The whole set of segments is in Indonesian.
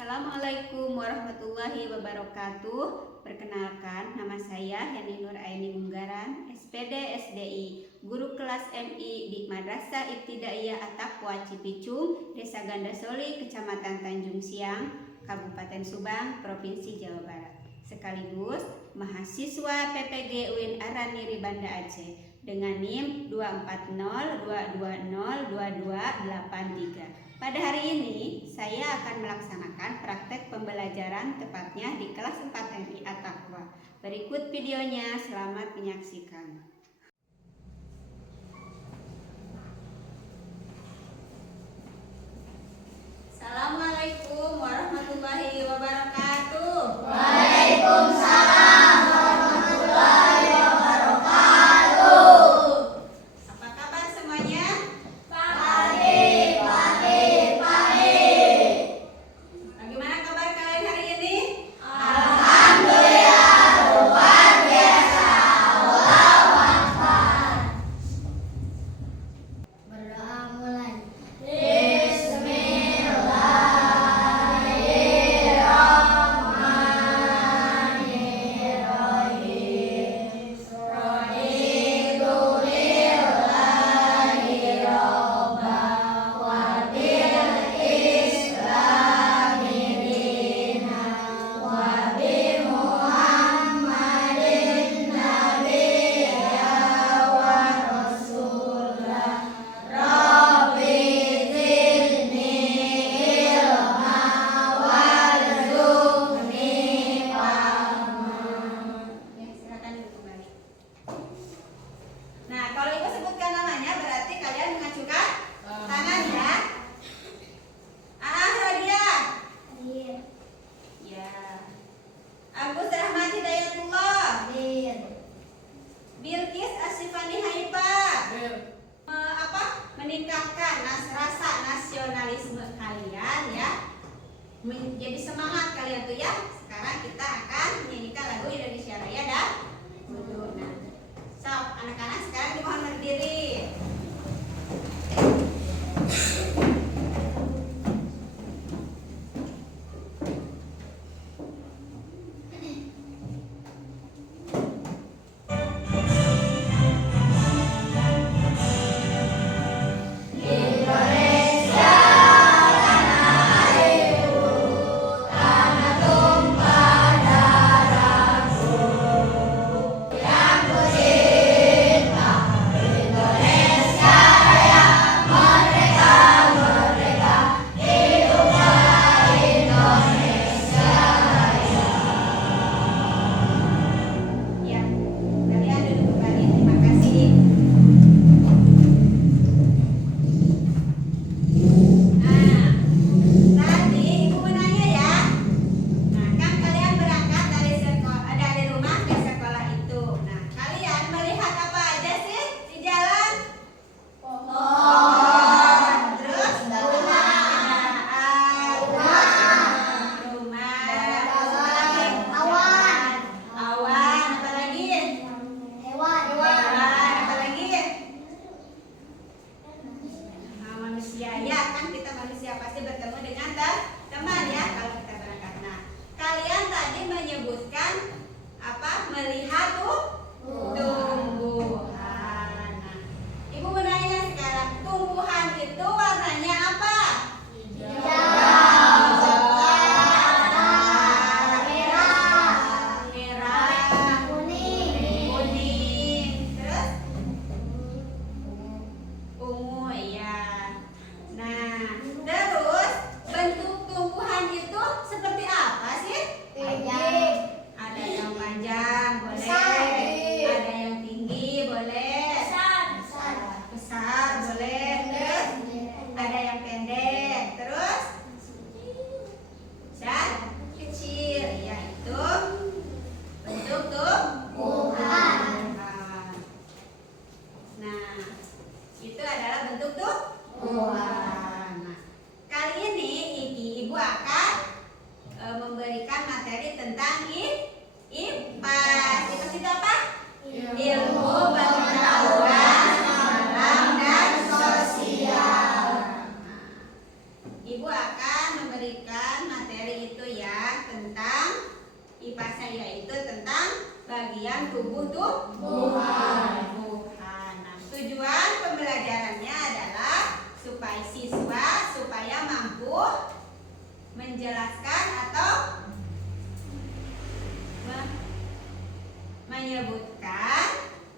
Assalamualaikum warahmatullahi wabarakatuh. Perkenalkan, nama saya Heni Nur Aini Munggaran, SPD SDI, guru kelas MI di Madrasah Ibtidaiyah At-Taqwa Cipicung, Desa Gandasoli, Kecamatan Tanjung Siang, Kabupaten Subang, Provinsi Jawa Barat. Sekaligus mahasiswa PPG UIN Araniri Banda Aceh dengan NIM 24022022283. Pada hari ini, saya akan melaksanakan praktek pembelajaran tepatnya di kelas 4 MI At-Taqwa. Berikut videonya, selamat menyaksikan. Assalamualaikum warahmatullahi wabarakatuh. Waalaikumsalam warahmatullahi wabarakatuh. Apa kabar semuanya? Baik. Bagaimana kabar kalian hari ini? Alhamdulillah luar biasa. Allahu Akbar. Berdoa mulai. Bismillahirrahmanirrahim. Raditu billahi robban wa bil islami dinan wa bi Muhammadin nabiyyan wa rasulah. Rabbi zidni ilma warzuqni fahma. Ya, silakan duduk kembali. Nah, kalau ibu sebutkan namanya berarti kalian mengacukan tangan ya. Radia. Ya. Agus Rahmat Hidayatullah. Bilqis Asifani Haifa. Meningkatkan rasa nasionalisme kalian ya. Menjadi semangat kalian tuh ya. Sekarang kita akan menyanyikan lagu Indonesia Raya dan Wudu. Nah, so, anak-anak sekarang dimohon berdiri. Indonesia tanah airku, tanah tumpah darahku, yang ku cinta. Indonesia Raya, merdeka, merdeka, hiduplah Indonesia Raya. Ya, kalian duduk kembali. Terima kasih. Nah, tadi ibu menanya ya. Nah, kan kalian berangkat dari rumah ke sekolah itu. Nah, kalian melihat apa aja sih di jalan? Pohon, Terus kendaraan, rumah, awan, apa lagi? hewan, Apa lagi? Nah, manusia ya, kan kita manusia pasti bertemu dengan teman ya kalau kita berangkat. Nah, kalian tadi menyebutkan apa? Melihat tumbuhan. Nah, ibu menanya sekarang, tumbuhan itu warnanya apa? Merah, kuning, terus ungu ya. Nah, terus bentuk tumbuhan itu seperti apa sih? Ada yang panjang boleh, ada yang tinggi boleh, besar boleh, terus ada yang pendek, terus dan kecil, yaitu bentuk tumbuhan. Nah, itu adalah bentuk tumbuhan. Nah, kali ini ibu akan memberikan materi tentang IPA. IPA itu apa? Ilmu pengetahuan alam dan sosial. Nah, ibu akan memberikan materi ya tentang IPA saya itu tentang bagian tubuh tumbuhan. Nah, tujuan pembelajarannya adalah supaya mampu menjelaskan atau menyebutkan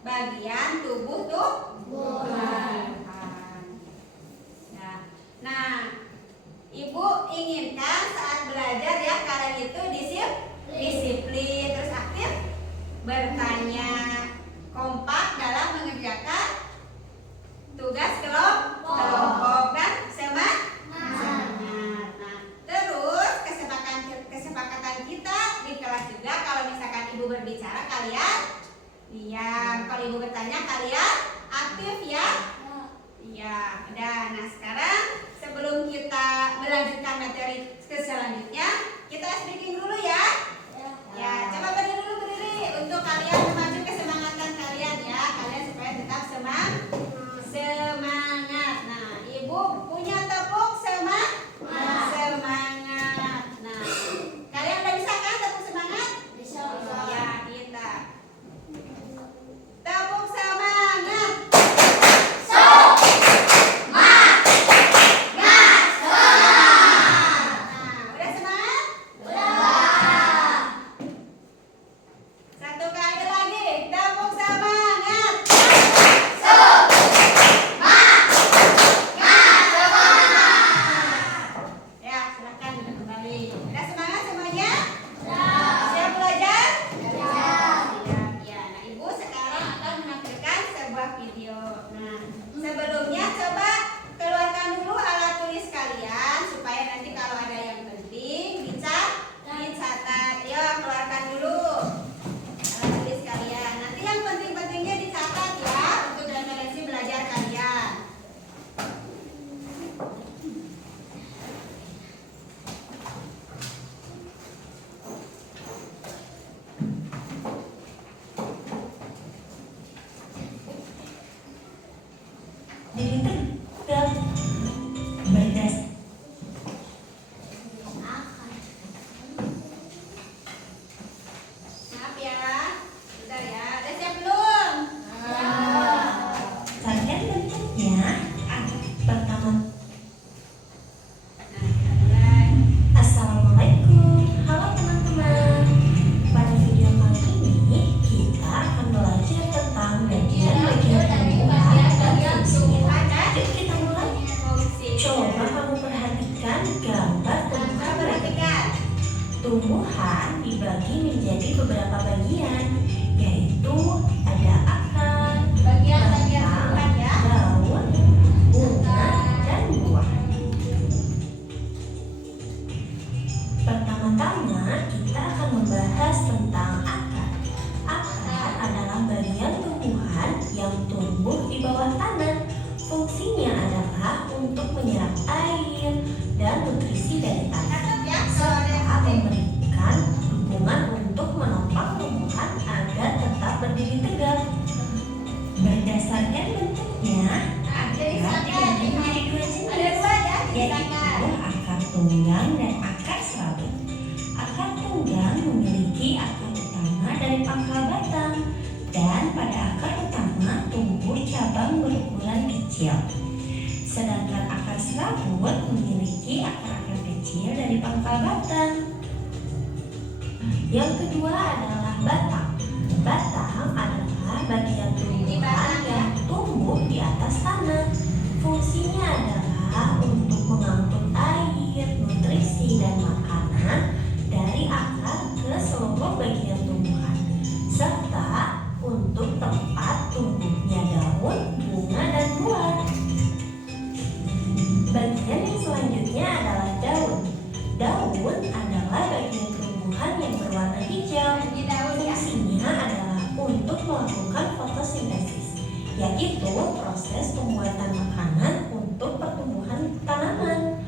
bagian tubuh tumbuhan. Nah, Ibu inginkan saat belajar ya kalian itu disiplin, terus aktif, bertanya, kompak dalam mengerjakan tugas kelompok dan semangat. Nah, terus kesepakatan kita di kelas juga kalau misalkan Ibu berbicara kalian diam, kalau Ibu bertanya kalian aktif ya. Iya, udah. Nah, sekarang sebelum kita melanjutkan materi ke selanjutnya, kita speaking dulu ya. Ya, coba berdiri untuk kalian memacu kesemangatan kalian ya. Kalian supaya tetap semangat. Nah, Ibu punya tepuk semangat. Nah, kalian udah bisa kan tepuk semangat? Bisa. Ya, kita tepuk semangat. Sebelumnya coba keluarkan dulu alat tulis kalian supaya nanti kalau ada yang penting dicatat. Ya, keluarkan dulu alat tulis kalian. Nanti yang penting-pentingnya dicatat ya untuk referensi belajar kalian. Maaf ya, bentar ya. Udah siap belum? Bagian bentuknya pertama. Nah, kita mulai. Assalamualaikum, halo teman-teman. Pada video kali ini kita akan belajar tentang bagian-bagian tumbuhan dan fungsinya. Yuk kita mulai. Fungsi. Coba kamu perhatikan gambar tumbuhan. Perhatikan. Tumbuhan dibagi menjadi beberapa bagian, yaitu ada akar, Bagian-bagian batang, tumbuhan ya. daun, bunga, dan buah. Pertama-tama kita akan membahas tentang akar. Akar adalah bagian tumbuhan yang tumbuh di bawah tanah. Fungsinya adalah untuk menyerap air dan nutrisi dari tanah, Catat ya kalau ada yang serta penting. memberikan dukungan untuk menopang tumbuhan agar tetap berdiri tegak. Berdasarkan bentuknya, Nah, jadi akar misalkan dibagi menjadi dua ada jenis, dua ya, yaitu misalkan. akar tunggang dan akar serabut. Akar tunggang memiliki akar utama dari pangkal batang, dan pada akar utama tumbuh cabang berukuran kecil. Sedangkan akar serabut memiliki akar-akar kecil dari pangkal batang. Yang kedua adalah batang. Batang adalah bagian tumbuhan yang tumbuh di atas tanah. Fungsinya adalah untuk mengangkut air, nutrisi, dan makanan dari akar ke seluruh bagian tumbuhan, serta untuk tempat tumbuhnya daun, bunga, dan buah. Bagian yang selanjutnya adalah daun. Daun adalah bagian tumbuhan yang berwarna hijau. Di daun ya. Fungsinya adalah untuk melakukan fotosintesis, yaitu proses pembuatan makanan untuk pertumbuhan tanaman.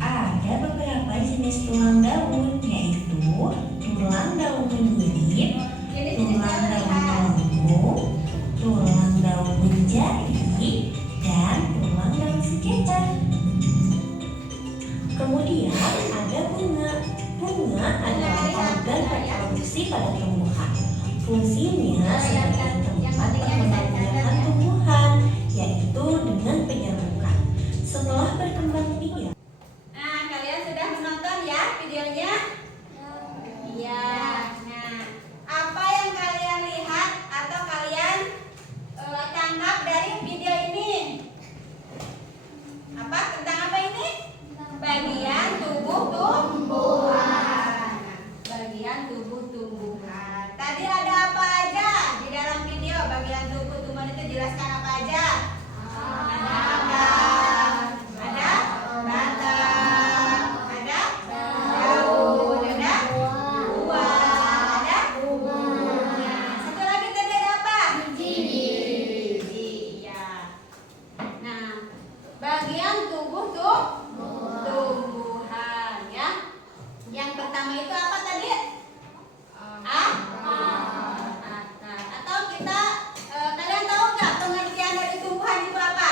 Ada beberapa jenis tulang daun, yaitu tulang daun menyirip, tulang daun melengkung, tulang daun menjadi, dan tulang daun sekitar. Kemudian ada berinteraksi pada tumbuhan. Fungsinya sebagai tempat perkembangan tumbuhan, yaitu dengan penyerbukan. Setelah berkembang biak. Nah, kalian sudah menonton ya videonya? Iya. Nah, apa yang kalian lihat atau kalian tangkap dari video ini? Apa? Tentang apa ini? Bagian tubuh tumbuhan. Bagian tubuh tumbuhan. Tadi ada apa aja di dalam video? Bagian tubuh tumbuhan itu jelaskan apa aja? Ada akar, ada batang, ada daun, ada buah, ada bunga. Satu lagi tadi ada apa? Biji. Ya. Nah, bagian tubuh tumbuhan ya. Yang pertama itu apa tadi? Akar. Atau kita kalian tahu nggak pengertian dari tumbuhan itu apa?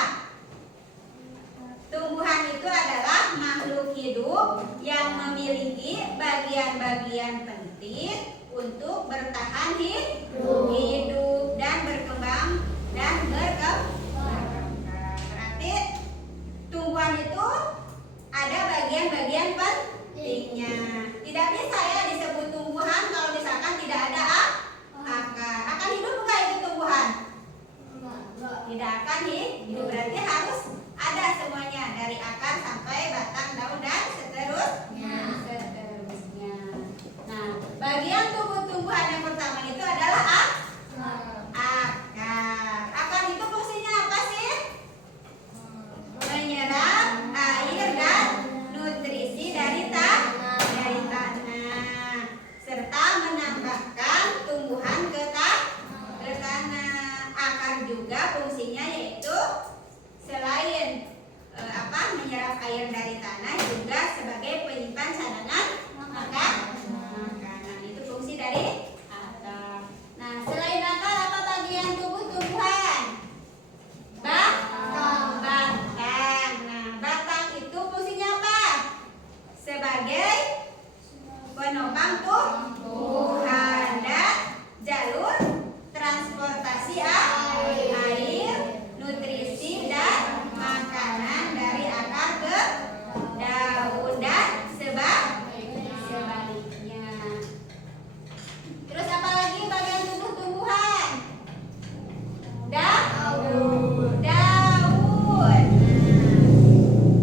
Tumbuhan itu adalah makhluk hidup yang memiliki bagian-bagian penting untuk bertahan hidup dan berkembang dan berkembang. Berarti tumbuhan itu ada bagian-bagian pentingnya. Tidak bisa ya disebut tumbuhan kalau misalkan tidak ada akar. Akan hidup bukan itu tumbuhan? Tidak akan hidup. Berarti harus ada semuanya dari akar sampai batang, daun dan seterusnya. Nah, bagian tubuh tumbuhan yang pertama itu adalah akar. Akar itu fungsinya apa sih? Menyerap air dan nutrisi dari tanah serta menambahkan tumbuhan ke tanah. Akar juga fungsinya yaitu selain menyerap air dari tanah juga sebagai penyimpan cadangan makanan. Itu fungsi dari akar. Nah, selain akar apa bagian tubuh tumbuhan? Batang. Nah, batang itu fungsinya apa? Sebagai penopang tumbuhan dan jalur transportasi air, nutrisi dan makanan dari akar ke daun dan sebaliknya. Terus apa lagi bagian tubuh tumbuhan? Daun.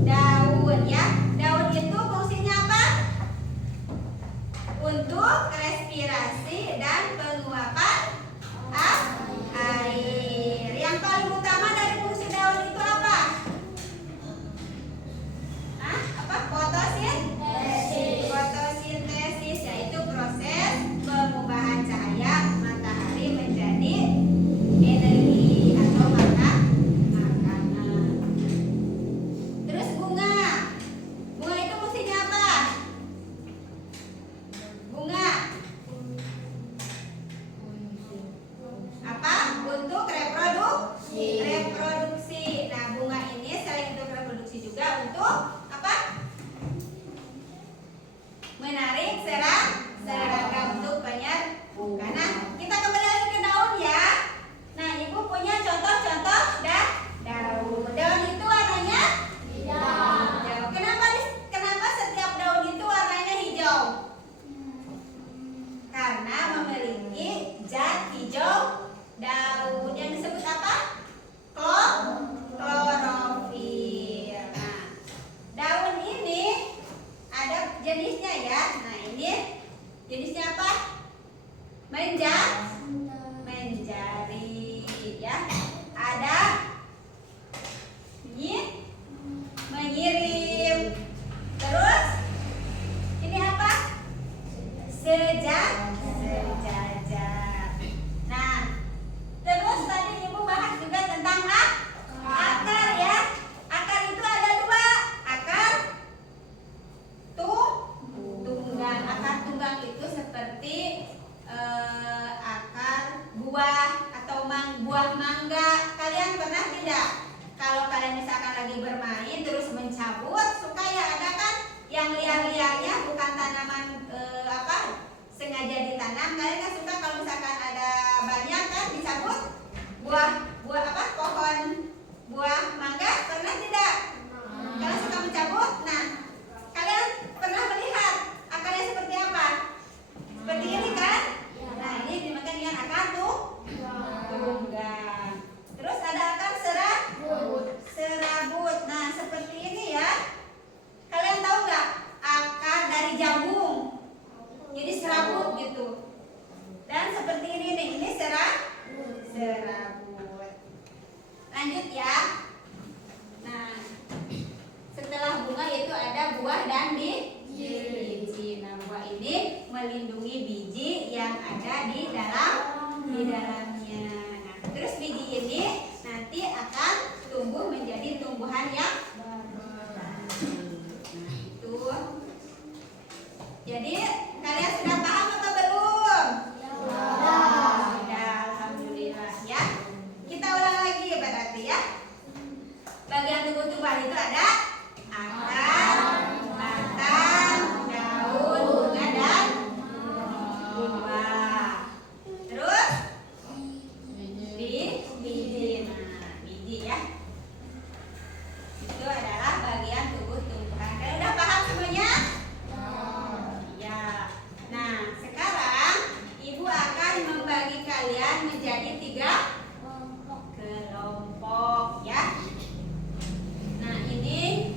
Daun ya. Daun itu fungsinya apa? Untuk respirasi dan penguapan air. Yang paling utama dari fungsi daun itu apa? Fotosintesis, yaitu proses pengubahan cahaya matahari menjadi energi atau makanan. Terus bunga itu fungsinya apa? Bunga untuk reproduksi. Nah, bunga ini selain untuk reproduksi juga untuk apa? Menarik serangga untuk penyerbukan. Nah, kita kembali lagi ke daun ya. Nah, ibu punya contoh-contoh daun. Daun itu warnanya hijau. Kenapa setiap daun itu warnanya hijau? Karena memiliki zat hijau daun yang disebut apa? Klorofil. Nah, daun ini ada jenisnya ya. Nah, ini jenisnya apa? Menjari ya. Ada ini menyirim. Terus ini apa? Sejajar. Nah, terus tadi ibu bahas juga tentang akar ya. Akar itu ada dua. Akar tunggang. Akar tunggang itu seperti akar buah dan biji. Nah, buah ini melindungi biji yang ada di dalamnya. Nah, terus biji ini nanti akan tumbuh menjadi tumbuhan yang baru. Nah, itu. Jadi kalian sudah paham atau belum? Sudah, alhamdulillah ya. Kita ulang lagi berarti ya. Bagian tubuh tumbuhan itu ada akar, batang, daun, bunga dan buah. Terus biji. Nah, biji ya. Itu adalah bagian tubuh tumbuhan. Kalian udah paham semuanya? Ya. Nah, sekarang Ibu akan membagi kalian menjadi 3 kelompok ya. Nah, ini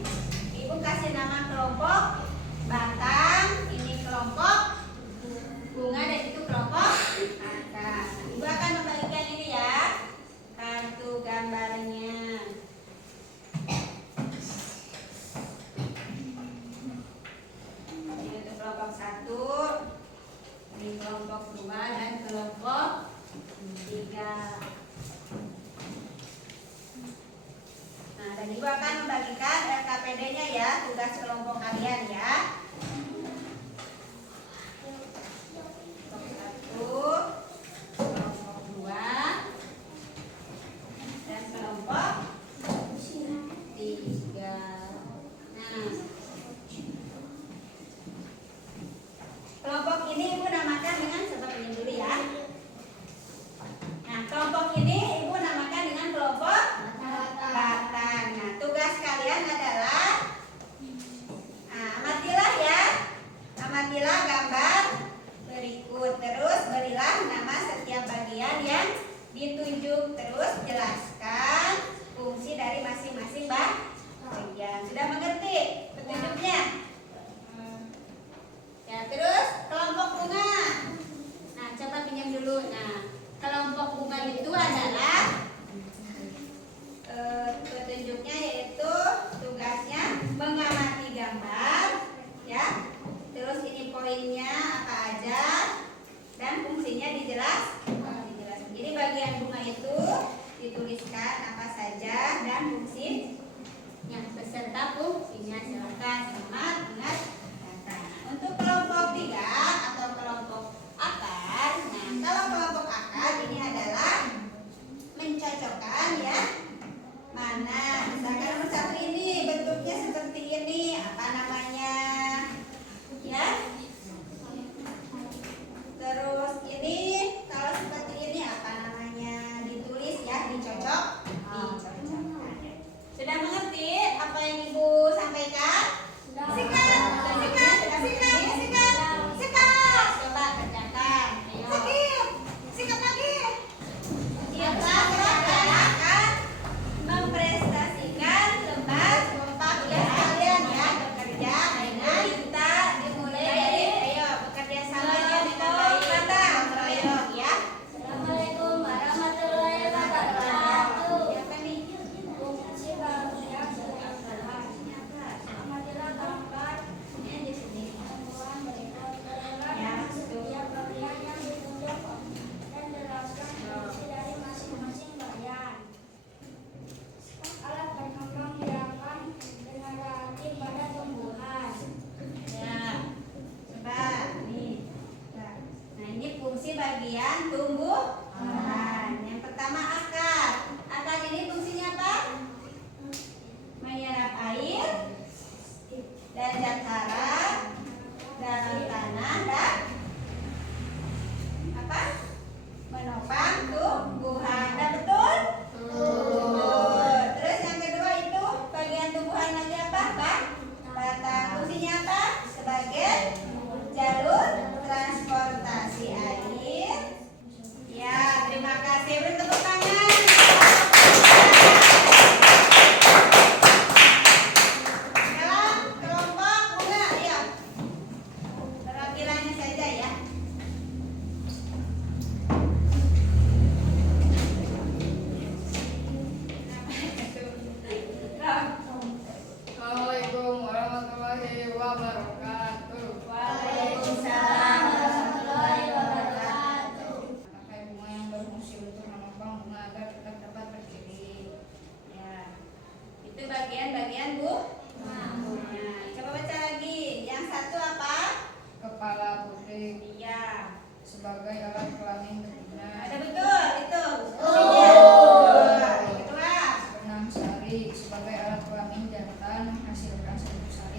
Ibu kasih nama kelompok batang, ini kelompok bunga, dan itu kelompok akar. Ibu akan membagikan ini ya, kartu gambarnya. Ini untuk kelompok 1, ini kelompok 2, dan kelompok 3. Nah, dan Ibu akan membagikan LKPD-nya ya, tugas kelompok kalian ya. Kelompok 1, kelompok 2, dan kelompok 3. Nah, kelompok ini Ibu namakan dengan, coba pinjam dulu ya. Nah, kelompok ini Ibu namakan dengan kelompok batang. Nah, tugas kalian adalah amatilah ya. Amatilah gambar berikut. Terus berilah nama setiap bagian yang ditunjuk. Terus jelaskan fungsi dari masing-masing bagian. Sudah mengerti petunjuknya? Ya, terus kelompok bunga. Nah, coba pinjam dulu. Nah, kelompok bunga itu adalah petunjuknya yaitu tugasnya mengamati gambar ya. Terus ini poinnya apa aja dan fungsinya dijelaskan. Jadi bagian bunga itu dituliskan apa saja dan fungsinya beserta fungsinya. Silakan selamat mengerjakan. Untuk kelompok 3 atau kelompok akar. Nah, kalau kelompok akar ini adalah mencocokkan ya. Mana misalkan nomor 1 ini bentuknya seperti ini, apa namanya ya. Terus ini kalau seperti ini apa namanya, ditulis ya, dicocokkan. Sudah mengerti apa yang Ibu sampaikan? Sikat. Coba kerjakan. Ayo. Sikat lagi. Siaplah gerakan akan memprestasikan lembar kompak ya kalian ya, bekerja dengan kita dimulai dari ayo bekerja samanya dengan baik. Ayo ya. Assalamualaikum warahmatullahi wabarakatuh. Siapa nih? Fungsi bagian adalah amatilah gambar Ini di sini. tumbuhan berikut. Berilah Ya, nama betul. setiap bagian yang ditunjuk dan jelaskan fungsi dari masing-masing bagian. Alat berkembang biakan dengan relatif pada tumbuhan. Ya. Coba nih. Nah, ini fungsi bagian tumbuhan. Yang pertama akar. Akar ini fungsinya apa? Menyerap air dan zat hara dalam tanah dan apa? Menopang tumbuhan. Dah betul? Betul. Terus yang kedua itu bagian tumbuhan lagi apa? Batang. Fungsinya apa? Sebagai jalur transportasi air. Ya, terima kasih. Beri tepuk tangan. Dalam kelompok bunga, ya.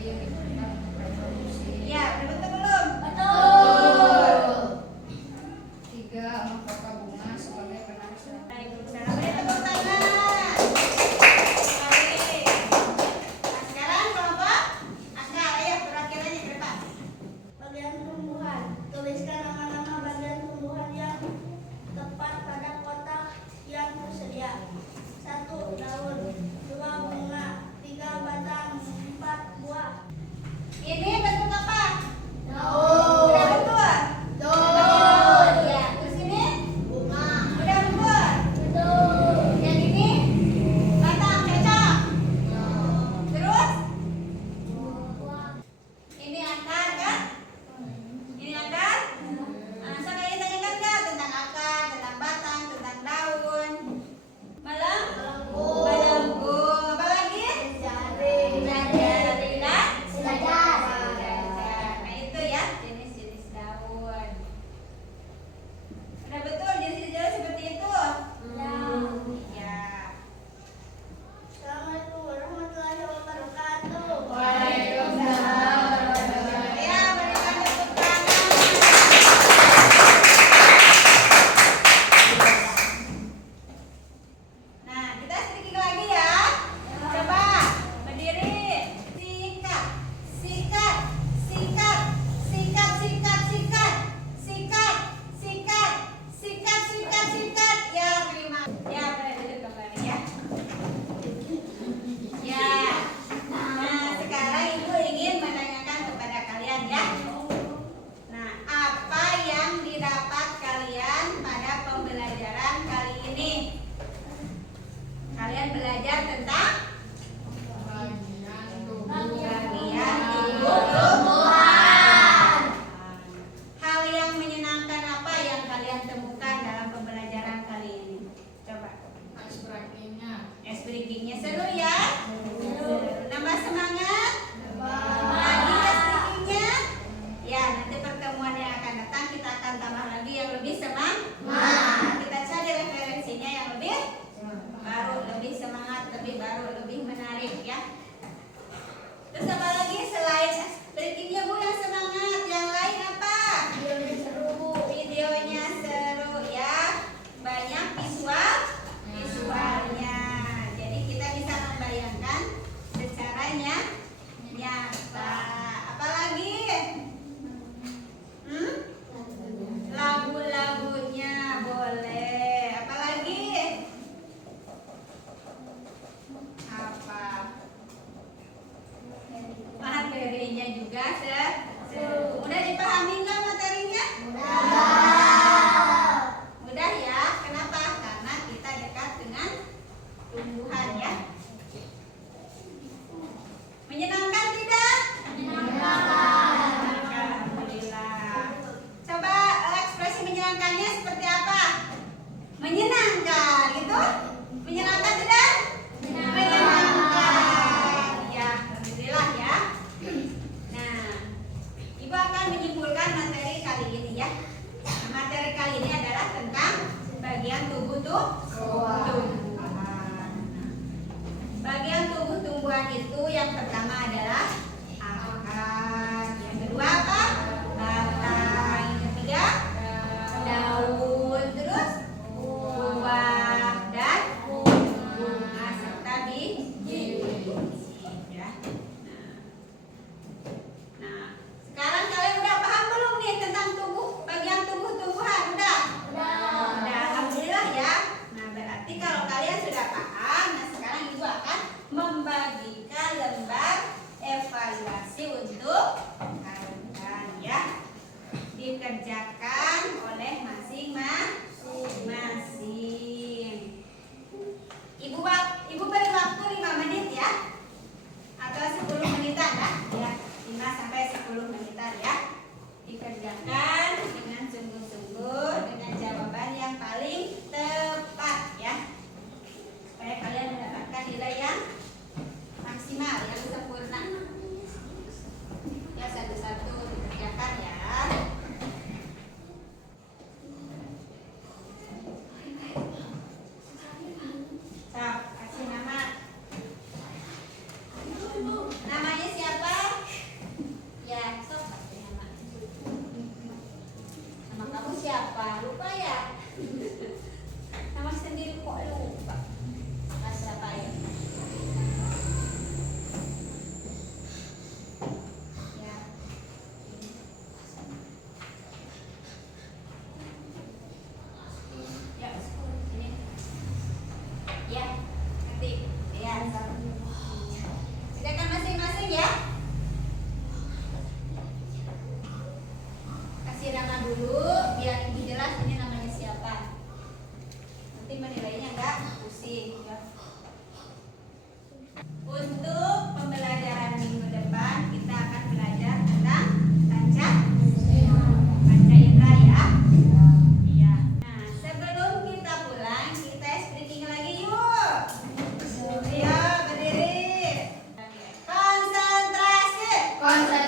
Ya, udah betul belum? Betul. 3. Mahkota bunga sebagai penarik surat. Waalaikumsalam. Beri tepuk tangan. Baik. Nah, sekarang kelompok Akal, ayo perwakilannya ke depan. Bagian tumbuhan. Tuliskan nama-nama bagian tumbuhan yang tepat pada kotak yang tersedia. 1. Daun. 2. Bunga. 3. Batang. 4. Buah. Ini bentuk apa? Daun. Udah betul? Daun. Ya. Terus ini? Bunga. Udah betul? Betul. Yang ini? Batang, cocok. Terus? Buah. Ini akar kan? Ini akar? Nah, sama ini tanyakan nggak tentang akar, tentang batang, tentang daun? Malam? Belenggu. Apa lagi? Belajar. Nah itu ya jenis-jenis daun. Udah betul jenis-jenis daun seperti itu? Ya. Assalamualaikum warahmatullahi wabarakatuh. Ya, berikan tepuk tangan. Nah, kita sedikit lagi ya. Coba berdiri. Sikat, sikat, sikat, sikat, sikat, sikat, sikat, sikat, sikat, sikat, sikat. Ya, terima. Ya, boleh duduk kembali ya. Ya. Nah, sekarang Ibu ingin menanyakan kepada kalian ya. Nah, apa yang didapat kalian pada pembelajaran kali ini? Kalian belajar tentang bagian tumbuh-tumbuhan. Hal yang menyenangkan apa yang kalian temukan dalam pembelajaran kali ini? Coba. Ice breaking-nya seru ya? Nambah semangat? Lagi ice breaking-nya? Ya, nanti pertemuan yang akan datang kita akan tambah lagi yang lebih semangat. Kita cari referensinya yang lebih baru, lebih semangat, lebih baru, lebih menarik ya. Terus apa lagi selain breakingnya Bu yang semangat? Yang lain apa? Videonya seru ya. Banyak visualnya. Jadi kita bisa membayangkan secara nyata. Apa lagi? Lagu-lagunya boleh. Apa lagi? Apa? Materinya juga seru. Udah dipahami nggak materinya? Mudah ya. Kenapa? Karena kita dekat dengan tumbuhan ya. Menyenangkan tidak? Alhamdulillah. Coba ekspresi menyenangkannya seperti apa? Menyenangkan, gitu? Menyenangkan tidak? Menyenangkan. Ya, alhamdulillah ya. Nah, Ibu akan menyimpulkan materi kali ini ya. Nah, materi kali ini adalah tentang bagian tumbuh-tumbuhan. Bagian tumbuh-tumbuhan itu yang pertama adalah akar, yang kedua apa? Batang, yang ketiga daun, terus buah dan bunga serta biji. Ya. Nah, sekarang kalian udah paham belum nih tentang bagian tumbuh-tumbuhan? Udah? Udah, alhamdulillah ya. Nah, berarti kalau kalian sudah paham, nah sekarang Ibu akan membagikan lembar evaluasi untuk kalian ya. Dikerjakan oleh masing-masing. Ibu beri waktu 5 menit ya. Atau 10 menitan lah ya. 5 sampai 10 menitan ya. Dikerjakan dengan sungguh-sungguh dengan jawaban yang paling tepat ya. Supaya kalian mendapatkan nilai yang maksimal, yang sempurna. Ya, satu-satu dikerjakan ya. Kasih nama. Namanya siapa? Pohon